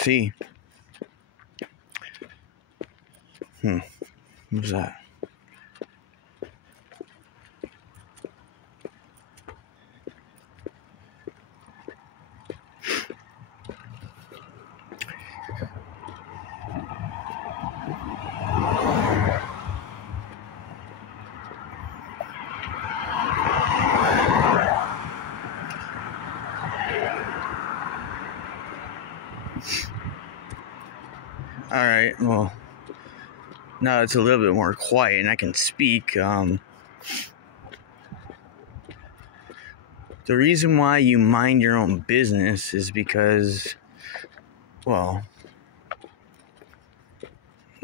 See? Who's that? Alright, well, now it's a little bit more quiet and I can speak. The reason why you mind your own business is because, well,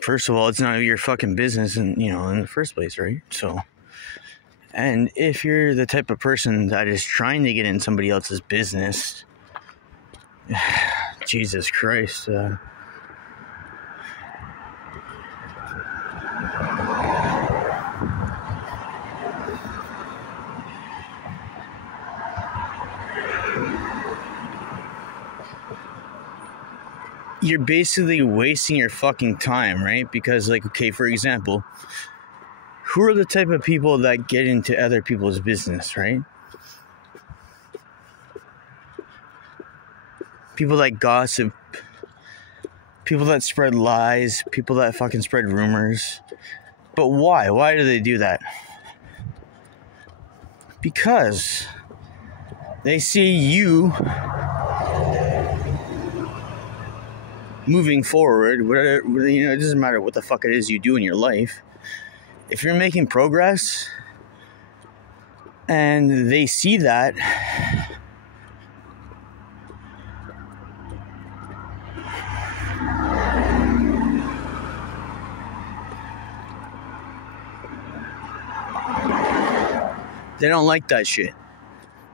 first of all, it's not your fucking business in the first place, right? So, and if you're the type of person that is trying to get in somebody else's business, Jesus Christ, you're basically wasting your fucking time, right? Because, like, okay, for example, who are the type of people that get into other people's business, right? People that gossip, people that spread lies, people that fucking spread rumors. But why? Why do they do that? Because they see you moving forward, whatever, it doesn't matter what the fuck it is you do in your life. If you're making progress and they see that, they don't like that shit.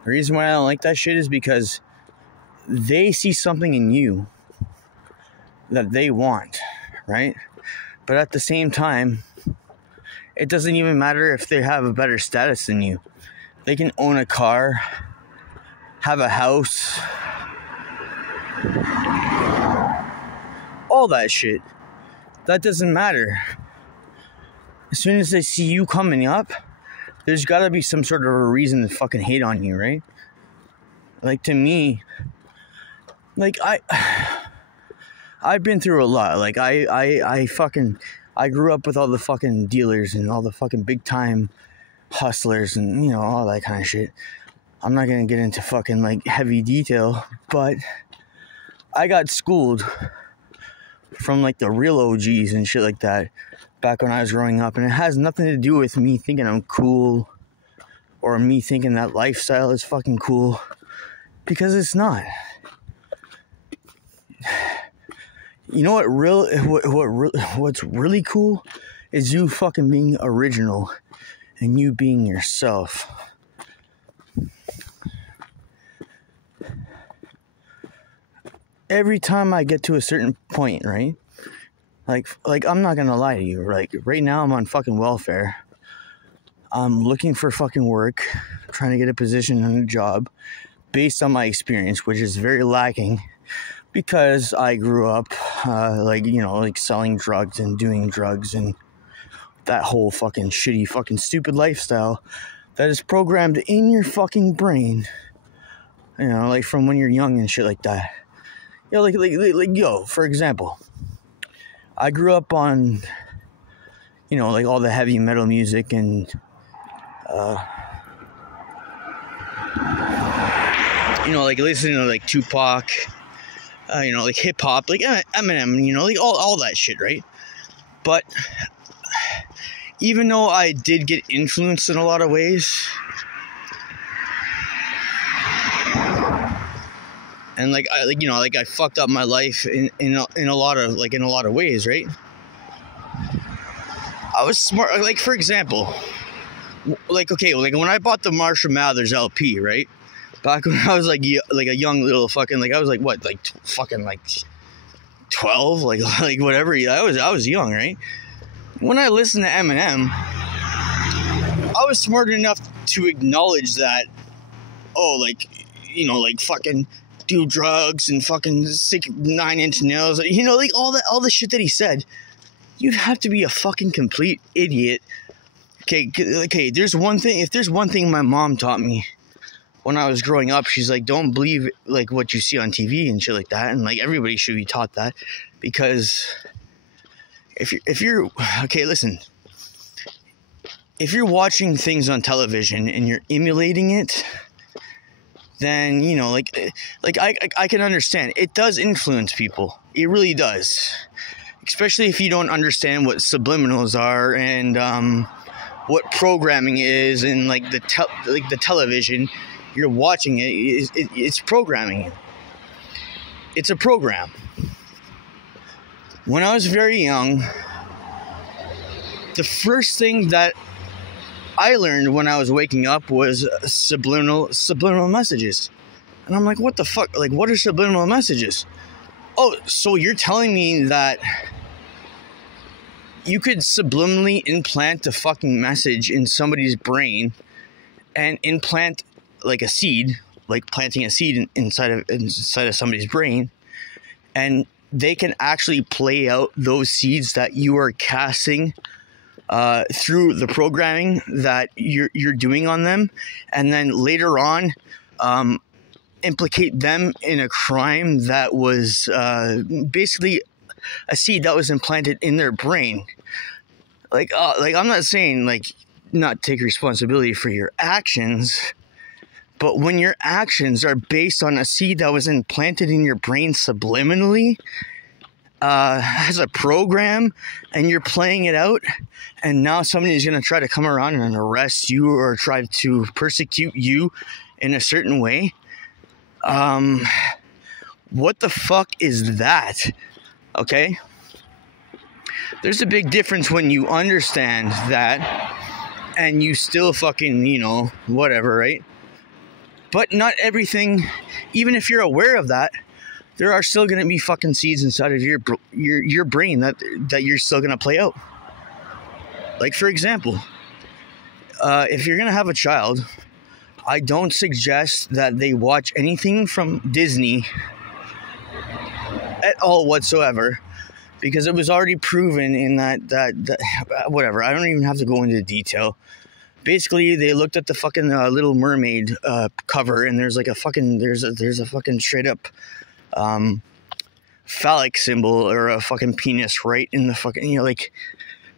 The reason why I don't like that shit is because they see something in you that they want, right? But at the same time, it doesn't even matter if they have a better status than you. They can own a car, have a house, all that shit. That doesn't matter. As soon as they see you coming up, there's gotta be some sort of a reason to fucking hate on you, right? Like, to me, like, I've been through a lot. Like, I grew up with all the fucking dealers and all the fucking big time hustlers and, all that kind of shit. I'm not gonna get into fucking, like, heavy detail, but I got schooled from, like, the real OGs and shit like that back when I was growing up. And it has nothing to do with me thinking I'm cool or me thinking that lifestyle is fucking cool, because it's not. You know what's really cool is you fucking being original and you being yourself. Every time I get to a certain point, right? Like I'm not gonna lie to you. Like, right now I'm on fucking welfare. I'm looking for fucking work, trying to get a position and a job based on my experience, which is very lacking. Because I grew up, like selling drugs and doing drugs and that whole fucking shitty, fucking stupid lifestyle that is programmed in your fucking brain. Like from when you're young and shit like that. For example, I grew up on, like all the heavy metal music and, like listening to like Tupac. Like hip-hop, like Eminem, like all that shit, right? But even though I did get influenced in a lot of ways, and I fucked up my life in a lot of ways, right? I was smart. Like, for example, like when I bought the Marshall Mathers LP, right? Back when I was like a young little fucking, like I was like what, like fucking like 12, like whatever. I was young, right? When I listened to Eminem, I was smart enough to acknowledge that, like fucking do drugs and fucking stick 9-inch nails. You know, like all the shit that he said. You'd have to be a fucking complete idiot. Okay, there's one thing. If there's one thing my mom taught me when I was growing up, she's like, don't believe like what you see on TV and shit like that. And like everybody should be taught that, because if you're okay, listen. If you're watching things on television and you're emulating it, then, you know, like I can understand. It does influence people. It really does. Especially if you don't understand what subliminals are and what programming is, and like the television you're watching it's programming you. It's a program. When I was very young, the first thing that I learned when I was waking up was subliminal messages. And I'm like, what the fuck? Like, what are subliminal messages? Oh, so you're telling me that you could subliminally implant a fucking message in somebody's brain and implant like a seed, like planting a seed inside of somebody's brain, and they can actually play out those seeds that you are casting through the programming that you're doing on them, and then later on implicate them in a crime that was basically a seed that was implanted in their brain. Like I'm not saying like not take responsibility for your actions, but when your actions are based on a seed that was implanted in your brain subliminally, as a program, and you're playing it out, and now somebody's going to try to come around and arrest you or try to persecute you in a certain way. What the fuck is that? Okay? There's a big difference when you understand that and you still fucking, you know, whatever, right? But not everything, even if you're aware of that, there are still going to be fucking seeds inside of your brain that you're still going to play out. Like, for example, if you're going to have a child, I don't suggest that they watch anything from Disney at all whatsoever, because it was already proven in that whatever. I don't even have to go into detail. Basically, they looked at the fucking Little Mermaid cover, and there's like a fucking there's a fucking straight up phallic symbol or a fucking penis right in the fucking, you know, like,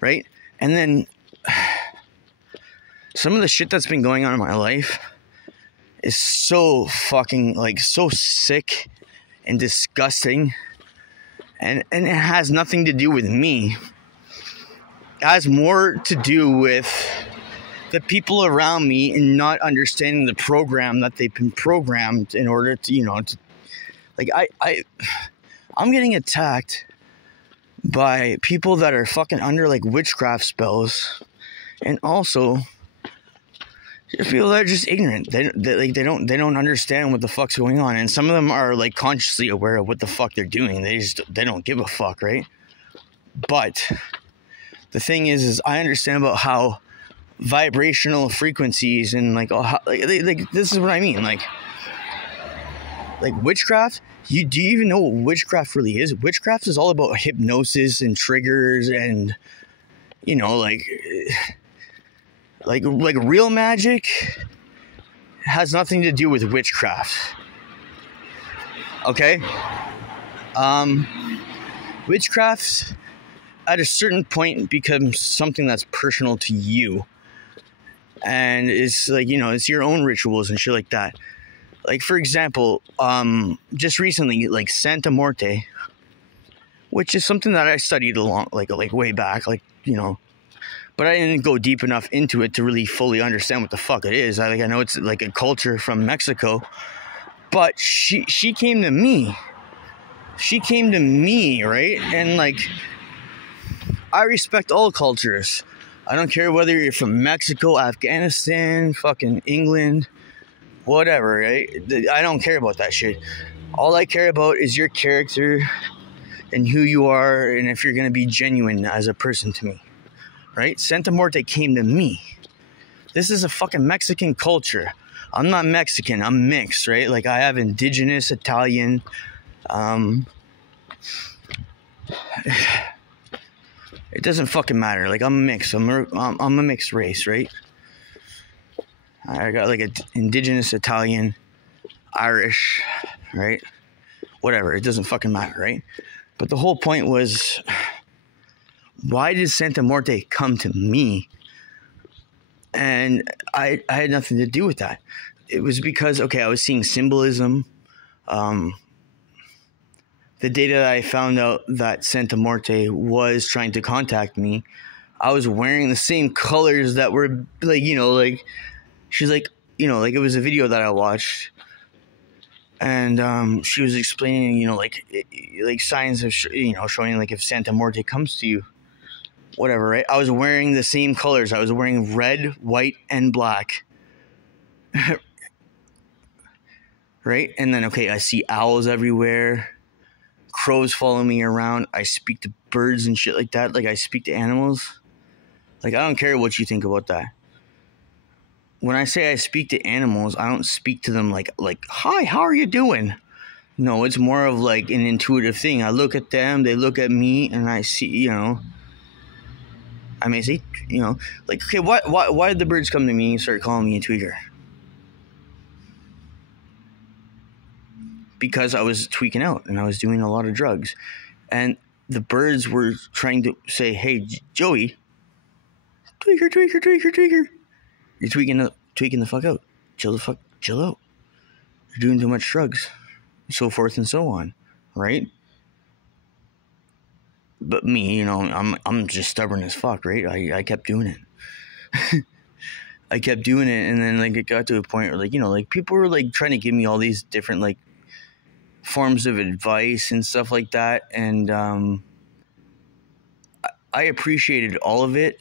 right? And then some of the shit that's been going on in my life is so fucking, like, so sick and disgusting, and it has nothing to do with me. It has more to do with the people around me and not understanding the program that they've been programmed in order to, you know, to, like, I'm getting attacked by people that are fucking under like witchcraft spells, and also people that are just ignorant. They don't understand what the fuck's going on, and some of them are like consciously aware of what the fuck they're doing. They don't give a fuck, right? But the thing is I understand about how vibrational frequencies and like this is what I mean, like witchcraft. Do you even know what witchcraft really is? Witchcraft is all about hypnosis and triggers, and, you know, like real magic has nothing to do with witchcraft. Okay? Witchcraft at a certain point becomes something that's personal to you, and it's like, you know, it's your own rituals and shit like that. Like, for example, just recently, like Santa Muerte, which is something that I studied along, like way back, like, you know, but I didn't go deep enough into it to really fully understand what the fuck it is. I know it's like a culture from Mexico, but she came to me. She came to me, right? And like, I respect all cultures. I don't care whether you're from Mexico, Afghanistan, fucking England, whatever, right? I don't care about that shit. All I care about is your character and who you are, and if you're going to be genuine as a person to me, right? Santa Muerte came to me. This is a fucking Mexican culture. I'm not Mexican. I'm mixed, right? Like I have indigenous Italian. It doesn't fucking matter. Like I'm mixed. I'm a mixed race, right? I got like an indigenous Italian, Irish, right? Whatever. It doesn't fucking matter, right? But the whole point was, why did Santa Morte come to me? And I had nothing to do with that. It was because, okay, I was seeing symbolism. The day that I found out that Santa Morte was trying to contact me, I was wearing the same colors that were like, like she's like, like it was a video that I watched. And she was explaining, like signs of, showing like if Santa Morte comes to you, whatever, right? I was wearing the same colors. I was wearing red, white, and black. Right? And then, okay, I see owls everywhere. Crows follow me around. I speak to birds and shit like that. Like, I speak to animals. Like, I don't care what you think about that. When I say I speak to animals, I don't speak to them like, hi, how are you doing? No, it's more of like an intuitive thing. I look at them, they look at me, and I see, I may say, like, okay, why did the birds come to me and start calling me a tweaker? Because I was tweaking out and I was doing a lot of drugs. And the birds were trying to say, hey, Joey, tweaker. You're tweaking the fuck out. Chill out. You're doing too much drugs. So forth and so on. Right? But me, I'm just stubborn as fuck, right? I kept doing it. I kept doing it, and then like it got to a point where like people were like trying to give me all these different like forms of advice and stuff like that, and I appreciated all of it,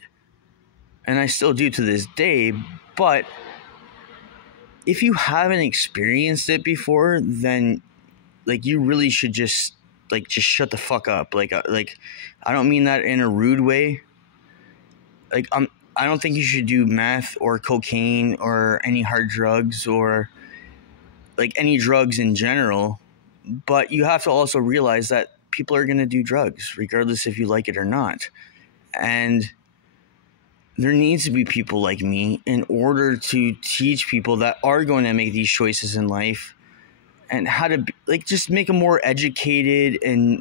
and I still do to this day. But if you haven't experienced it before, then like you really should just shut the fuck up. Like I don't mean that in a rude way. Like I don't think you should do meth or cocaine or any hard drugs or like any drugs in general. But you have to also realize that people are going to do drugs regardless if you like it or not. And there needs to be people like me in order to teach people that are going to make these choices in life and how to like just make them more educated and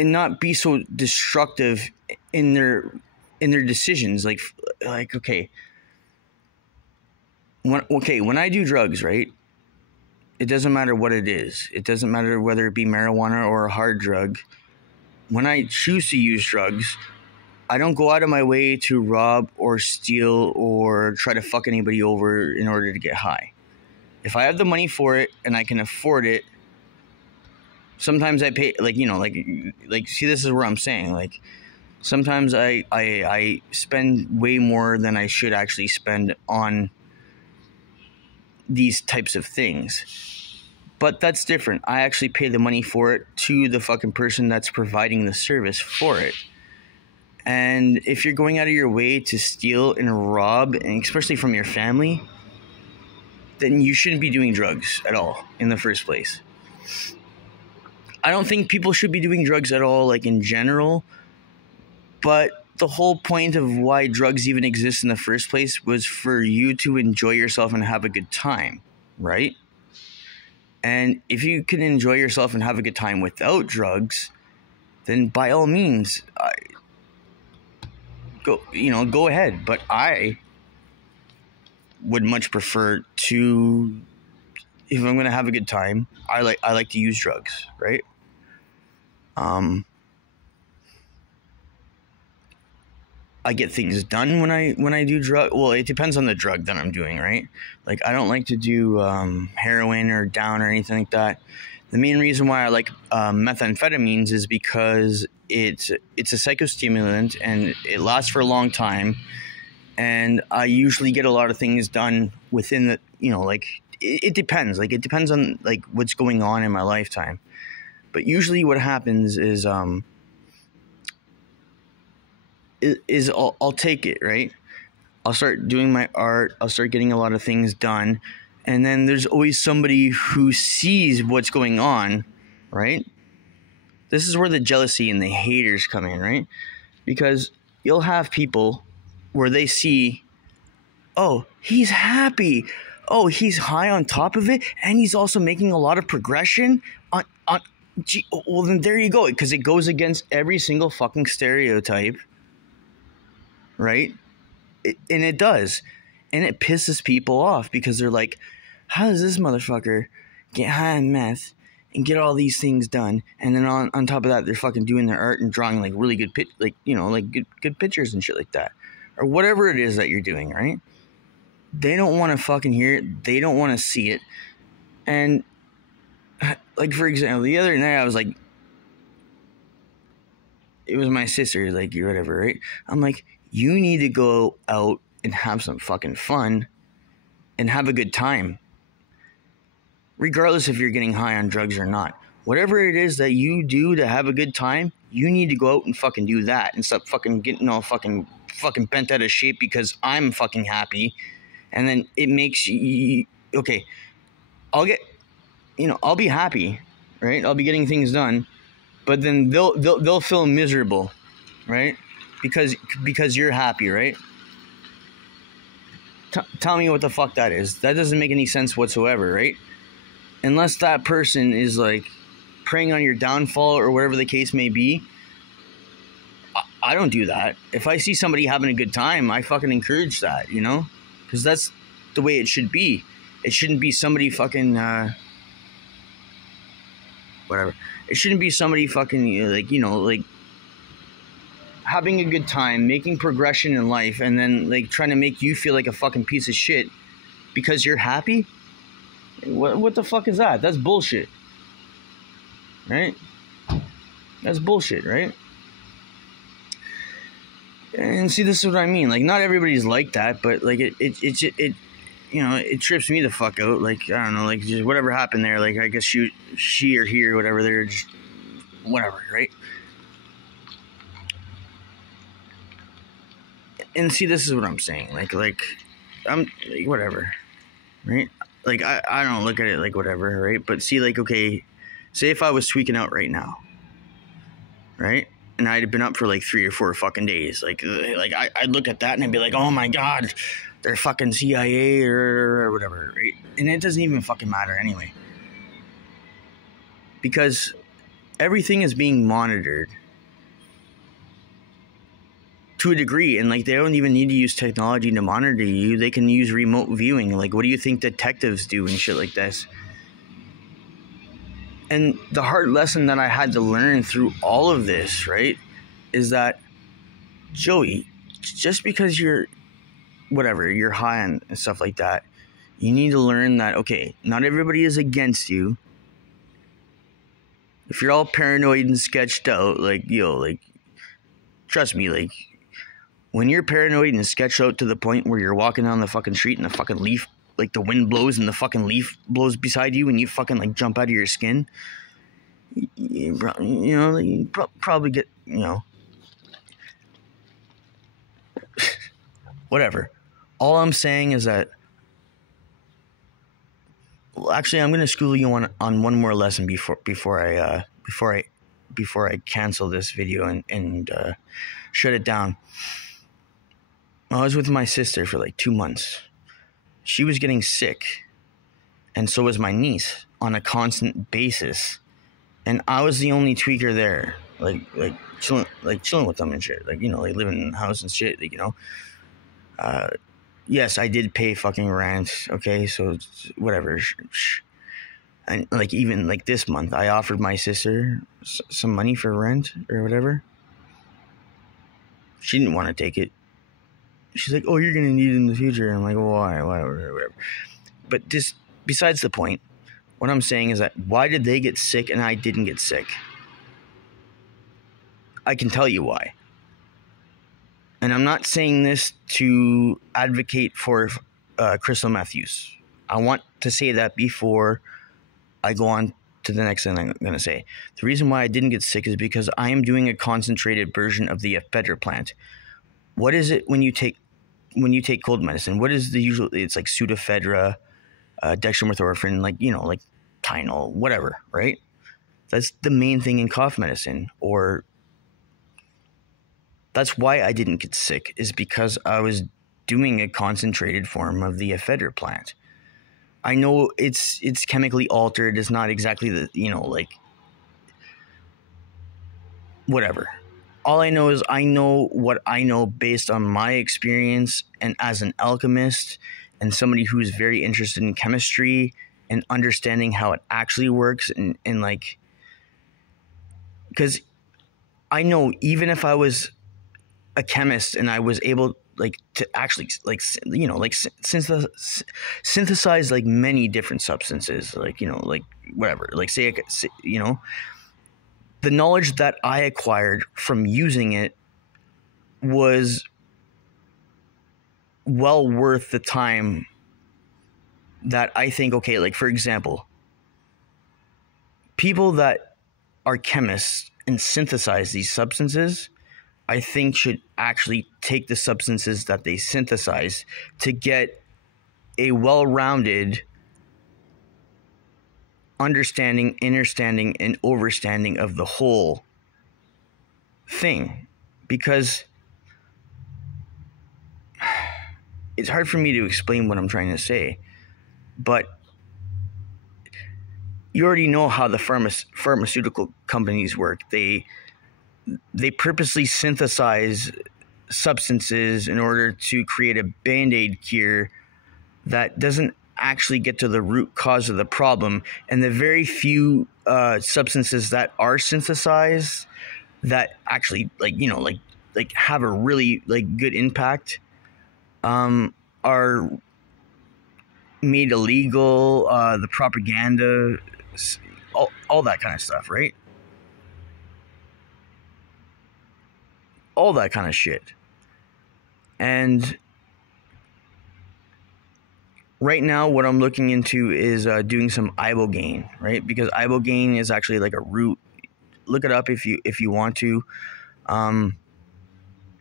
not be so destructive in their decisions. Like okay, when I do drugs, right? It doesn't matter what it is. It doesn't matter whether it be marijuana or a hard drug. When I choose to use drugs, I don't go out of my way to rob or steal or try to fuck anybody over in order to get high. If I have the money for it and I can afford it, sometimes I pay, see, this is where I'm saying, like, sometimes I spend way more than I should actually spend on these types of things. But that's different. I actually pay the money for it to the fucking person that's providing the service for it. And if you're going out of your way to steal and rob, and especially from your family, then you shouldn't be doing drugs at all in the first place. I don't think people should be doing drugs at all, like in general. But the whole point of why drugs even exist in the first place was for you to enjoy yourself and have a good time, right? And if you can enjoy yourself and have a good time without drugs, then by all means, go ahead. But I would much prefer to, if I'm going to have a good time, I like to use drugs, right? I get things done when I do drug. Well, it depends on the drug that I'm doing, right? Like I don't like to do heroin or down or anything like that. The main reason why I like methamphetamines is because it's a psychostimulant and it lasts for a long time, and I usually get a lot of things done within the it depends. Like it depends on like what's going on in my lifetime. But usually what happens is is I'll take it, right? I'll start doing my art. I'll start getting a lot of things done. And then there's always somebody who sees what's going on, right? This is where the jealousy and the haters come in, right? Because you'll have people where they see, oh, he's happy. Oh, he's high on top of it. And he's also making a lot of progression on gee, well, then there you go. Because it goes against every single fucking stereotype, right? And it does. And it pisses people off because they're like, how does this motherfucker get high on meth and get all these things done? And then on top of that, they're fucking doing their art and drawing like really good good pictures and shit like that. Or whatever it is that you're doing, right? They don't want to fucking hear it. They don't want to see it. And like, for example, the other night I was like, it was my sister, like, or whatever, right? I'm like, you need to go out and have some fucking fun and have a good time. Regardless if you're getting high on drugs or not. Whatever it is that you do to have a good time, you need to go out and fucking do that and stop fucking getting all fucking bent out of shape because I'm fucking happy. And then it makes you, okay, I'll be happy, right? I'll be getting things done, but then they'll feel miserable, right? Because you're happy, right? Tell me what the fuck that is. That doesn't make any sense whatsoever, right? Unless that person is like preying on your downfall or whatever the case may be. I don't do that. If I see somebody having a good time, I fucking encourage that, you know? Because that's the way it should be. It shouldn't be somebody fucking, whatever. It shouldn't be somebody fucking, like, having a good time, making progression in life, and then, like, trying to make you feel like a fucking piece of shit because you're happy? What the fuck is that? That's bullshit. Right? That's bullshit, right? And see, this is what I mean. Like, not everybody's like that, but like it trips me the fuck out. Like, I don't know, like, just whatever happened there. Like, I guess she or he or whatever, they're just whatever, right? And see, this is what I'm saying. Like I'm like, whatever, right? Like, I don't look at it like whatever, right? But see, like, okay, say if I was tweaking out right now, right? And I'd have been up for like 3 or 4 fucking days. Like I'd look at that and I'd be like, oh my God, they're fucking CIA or whatever, right? And it doesn't even fucking matter anyway. Because everything is being monitored to a degree. And like, they don't even need to use technology to monitor you. They can use remote viewing. Like, what do you think detectives do and shit like this? And the hard lesson that I had to learn through all of this, right, is that, Joey, just because you're high and stuff like that, you need to learn that, okay, not everybody is against you. If you're all paranoid and sketched out, like, trust me, like, when you're paranoid and sketched out to the point where you're walking down the fucking street and the fucking leaf, like, the wind blows and the fucking leaf blows beside you and you fucking, like, jump out of your skin, you probably get, whatever. All I'm saying is that, well, actually, I'm going to school you on one more lesson before I cancel this video and shut it down. I was with my sister for like 2 months. She was getting sick, and so was my niece on a constant basis. And I was the only tweaker there, like chilling with them and shit, like, like living in the house and shit, like, yes, I did pay fucking rent, okay, so whatever. And like, even like this month, I offered my sister some money for rent or whatever. She didn't want to take it. She's like, oh, you're going to need it in the future. And I'm like, why, whatever. But just besides the point, what I'm saying is that, why did they get sick and I didn't get sick? I can tell you why. And I'm not saying this to advocate for crystal meth use. I want to say that before I go on to the next thing I'm going to say. The reason why I didn't get sick is because I am doing a concentrated version of the ephedra plant, what is it when you take cold medicine? What is the usual? It's like Sudafedra, dextromethorphan, like, you know, like Tylenol, whatever, right? That's the main thing in cough medicine. Or that's why I didn't get sick, is because I was doing a concentrated form of the ephedra plant. I know it's chemically altered. It's not exactly the, you know, like, whatever. All I know is I know what I know based on my experience, and as an alchemist and somebody who's very interested in chemistry and understanding how it actually works, and like, because I know even if I was a chemist and I was able, like, to actually, like, you know, like, synthesize like many different substances, like, you know, like, whatever, like, say, you know, the knowledge that I acquired from using it was well worth the time that I think, okay, like, for example, people that are chemists and synthesize these substances, I think should actually take the substances that they synthesize to get a well-rounded understanding, understanding, and overstanding of the whole thing. Because it's hard for me to explain what I'm trying to say, but you already know how the pharmaceutical companies work. They purposely synthesize substances in order to create a Band-Aid cure that doesn't actually get to the root cause of the problem. And the very few substances that are synthesized that actually, like, you know, like have a really, like, good impact are made illegal. The propaganda, all that kind of stuff, right? All that kind of shit. And right now, what I'm looking into is doing some ibogaine, right? Because ibogaine is actually like a root. Look it up if you want to.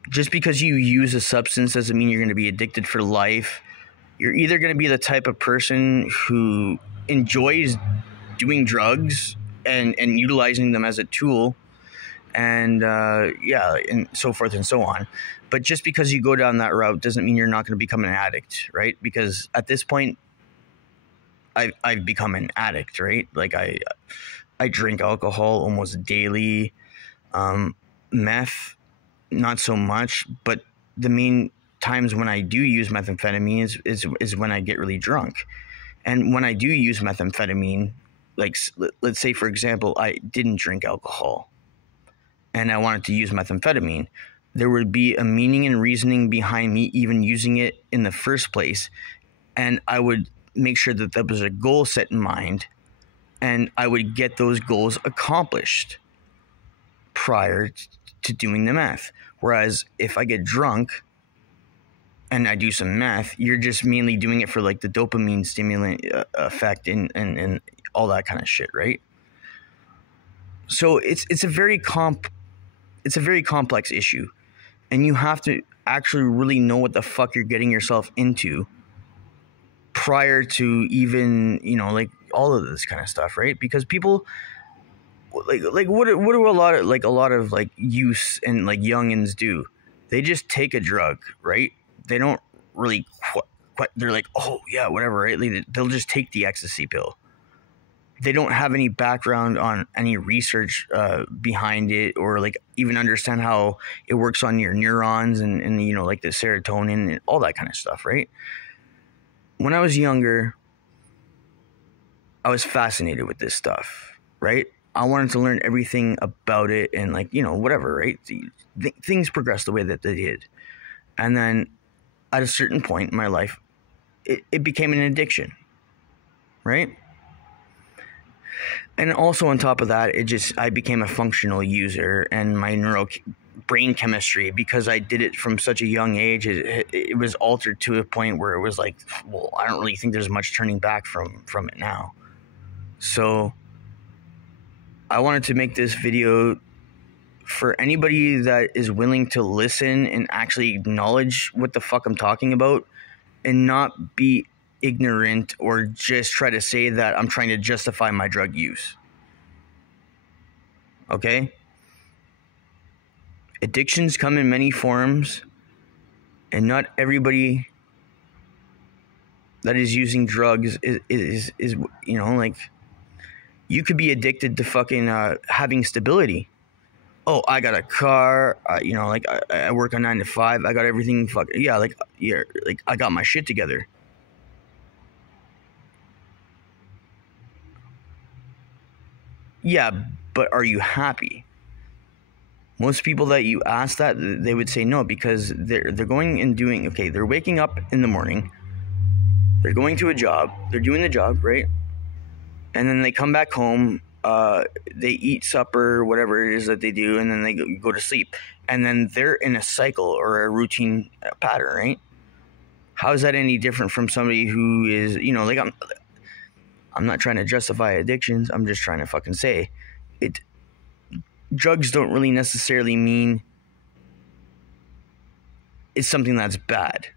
Just because you use a substance doesn't mean you're going to be addicted for life. You're either going to be the type of person who enjoys doing drugs and utilizing them as a tool, and and so forth and so on. But just because you go down that route doesn't mean you're not going to become an addict, right? Because at this point, I've become an addict, right? Like, I drink alcohol almost daily. Meth, not so much. But the main times when I do use methamphetamine is when I get really drunk. And when I do use methamphetamine, like, let's say, for example, I didn't drink alcohol and I wanted to use methamphetamine, there would be a meaning and reasoning behind me even using it in the first place. And I would make sure that there was a goal set in mind, and I would get those goals accomplished prior to doing the meth. Whereas if I get drunk and I do some meth, you're just mainly doing it for, like, the dopamine stimulant effect and all that kind of shit, right? So it's a very complex issue, and you have to actually really know what the fuck you're getting yourself into prior to even, you know, like, all of this kind of stuff, right? Because people, like what do a lot of like youths and, like, youngins do? They just take a drug, right? They don't really they're like, oh yeah, whatever, right? Like, they'll just take the ecstasy pill. They don't have any background on any research behind it, or, like, even understand how it works on your neurons and you know, like, the serotonin and all that kind of stuff, right? When I was younger, I was fascinated with this stuff, right? I wanted to learn everything about it, and, like, you know, whatever, right? Things progressed the way that they did. And then at a certain point in my life, it became an addiction, right? And also on top of that, I became a functional user, and my brain chemistry, because I did it from such a young age, it was altered to a point where it was like, well, I don't really think there's much turning back from it now. So I wanted to make this video for anybody that is willing to listen and actually acknowledge what the fuck I'm talking about and not be ignorant or just try to say that I'm trying to justify my drug use. Okay? Addictions come in many forms, and not everybody that is using drugs is you know, like, you could be addicted to fucking having stability. Oh, I got a car, you know, like, I work a 9 to 5, I got everything fucking, yeah, like, I got my shit together. Yeah, but are you happy? Most people that you ask that, they would say no, because they're going and doing, okay, they're waking up in the morning, they're going to a job, they're doing the job, right? And then they come back home, they eat supper, whatever it is that they do, and then they go to sleep. And then they're in a cycle or a routine pattern, right? How is that any different from somebody who is, you know, like, I'm not trying to justify addictions, I'm just trying to fucking say it. Drugs don't really necessarily mean it's something that's bad.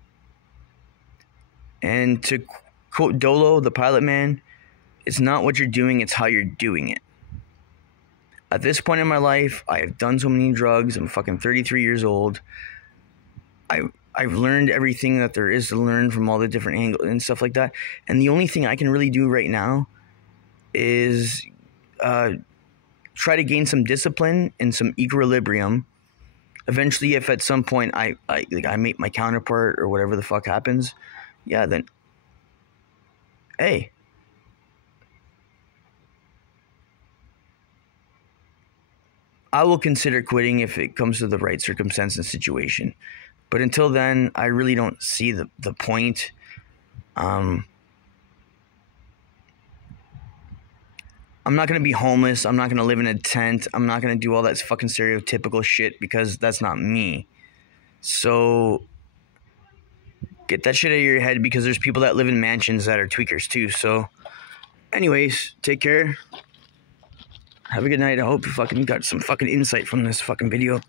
And to quote Dolo, the Pilot Man, it's not what you're doing, it's how you're doing it. At this point in my life, I have done so many drugs. I'm fucking 33 years old. I've learned everything that there is to learn from all the different angles and stuff like that. And the only thing I can really do right now is try to gain some discipline and some equilibrium. Eventually, if at some point I meet my counterpart or whatever the fuck happens, yeah, then, hey, I will consider quitting if it comes to the right circumstance and situation. But until then, I really don't see the point. I'm not going to be homeless. I'm not going to live in a tent. I'm not going to do all that fucking stereotypical shit, because that's not me. So get that shit out of your head, because there's people that live in mansions that are tweakers too. So anyways, take care. Have a good night. I hope you fucking got some fucking insight from this fucking video.